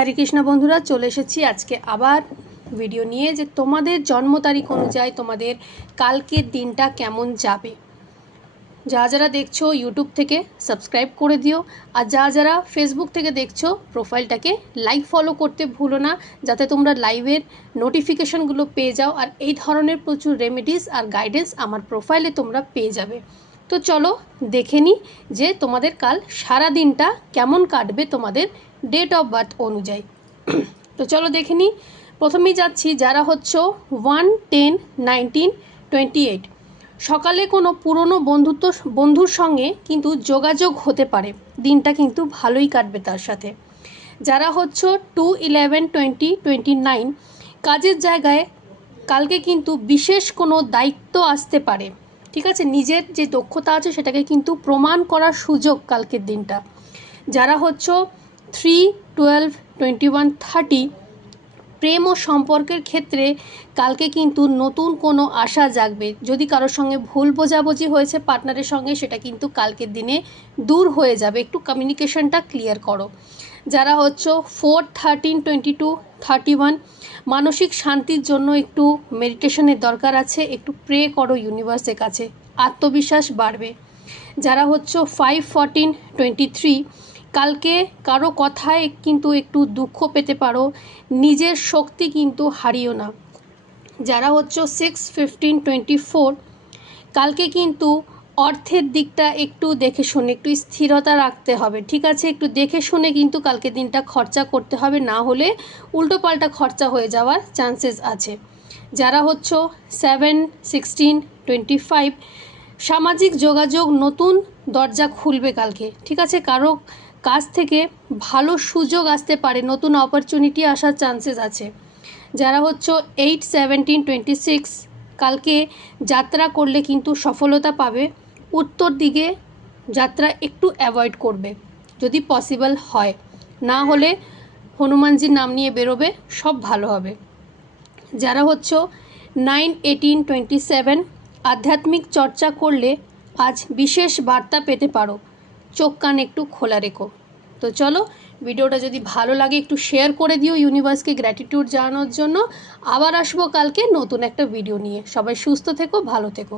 হরে কৃষ্ণ বন্ধুরা, চলে এসেছি আজকে আবার ভিডিও নিয়ে যে তোমাদের জন্ম তারিখ অনুযায়ী তোমাদের কালকের দিনটা কেমন যাবে। যারা দেখছো ইউটিউব থেকে সাবস্ক্রাইব করে দিও, আর যারা ফেসবুক থেকে দেখছো প্রোফাইলটাকে লাইক ফলো করতে ভুলো না, যাতে তোমরা লাইভের নোটিফিকেশনগুলো পেয়ে যাও। আর এই ধরনের প্রচুর রেমেডিস আর গাইডেন্স আমার প্রোফাইলে তোমরা পেয়ে যাবে। তো চলো দেখে নিই যে তোমাদের কাল সারা দিনটা কেমন কাটবে তোমাদের ডেট অফ বার্থ অনুযায়ী। তো চলো দেখে নিই। প্রথমেই যাচ্ছি যারা হচ্ছে 1-10-19-28। সকালে কোনো পুরনো বন্ধুর সঙ্গে কিন্তু যোগাযোগ হতে পারে, দিনটা কিন্তু ভালোই কাটবে তার সাথে। যারা হচ্ছে 2-11-20-29, কাজের জায়গায় কালকে কিন্তু বিশেষ কোনো দায়িত্ব আসতে পারে, ঠিক আছে। নিজের যে দক্ষতা আছে সেটাকে কিন্তু প্রমাণ করার সুযোগ কালকের দিনটা। যারা হচ্ছে 3-12-21-30, প্রেম ও সম্পর্কের ক্ষেত্রে কালকে কিন্তু নতুন কোনো আশা জাগবে। যদি কারোর সঙ্গে ভুল বোঝাবুঝি হয়েছে পার্টনারের সঙ্গে, সেটা কিন্তু কালকের দিনে দূর হয়ে যাবে। একটু কমিউনিকেশনটা ক্লিয়ার করো। যারা হচ্ছে 4-13-22-31, মানসিক শান্তির জন্য একটু মেডিটেশনের দরকার আছে, একটু প্রে করো ইউনিভার্সের কাছে, আত্মবিশ্বাস বাড়বে। যারা হচ্ছে 5-14-23, কালকে কারো কথায় কিন্তু একটু দুঃখ পেতে পারো, নিজের শক্তি কিন্তু হারিও না। যারা হচ্ছে 6-15-24, কালকে কিন্তু অর্থের দিকটা একটু দেখে শুনে একটু স্থিরতা রাখতে হবে, ঠিক আছে। একটু দেখে শুনে কিন্তু কালকে দিনটা খরচা করতে হবে, না হলে উল্টোপাল্টা খরচা হয়ে যাওয়ার চান্সেস আছে। যারা হচ্ছে 7-16-25, সামাজিক যোগাযোগ নতুন দরজা খুলবে কালকে, ঠিক আছে। কারো কাছ থেকে ভালো সুযোগ আসতে পারে, নতুন অপরচুনিটি আসার চান্সেস আছে। যারা হচ্ছে 8-17-26, কালকে যাত্রা করলে কিন্তু সফলতা পাবে। উত্তর দিকে যাত্রা একটু অ্যাভয়েড করবে যদি পসিবল হয়, না হলে হনুমানজির নাম নিয়ে বেরোবে, সব ভালো হবে। যারা হচ্ছে 9-18-27, আধ্যাত্মিক চর্চা করলে আজ বিশেষ বার্তা পেতে পারো, চোখ কান একটু খোলা রেখো। তো চলো, ভিডিওটা যদি ভালো লাগে একটু শেয়ার করে দিও ইউনিভার্সকে গ্র্যাটিটিউড জানানোর জন্য। আবার আসবো কালকে নতুন একটা ভিডিও নিয়ে। সবাই সুস্থ থেকো, ভালো থেকো।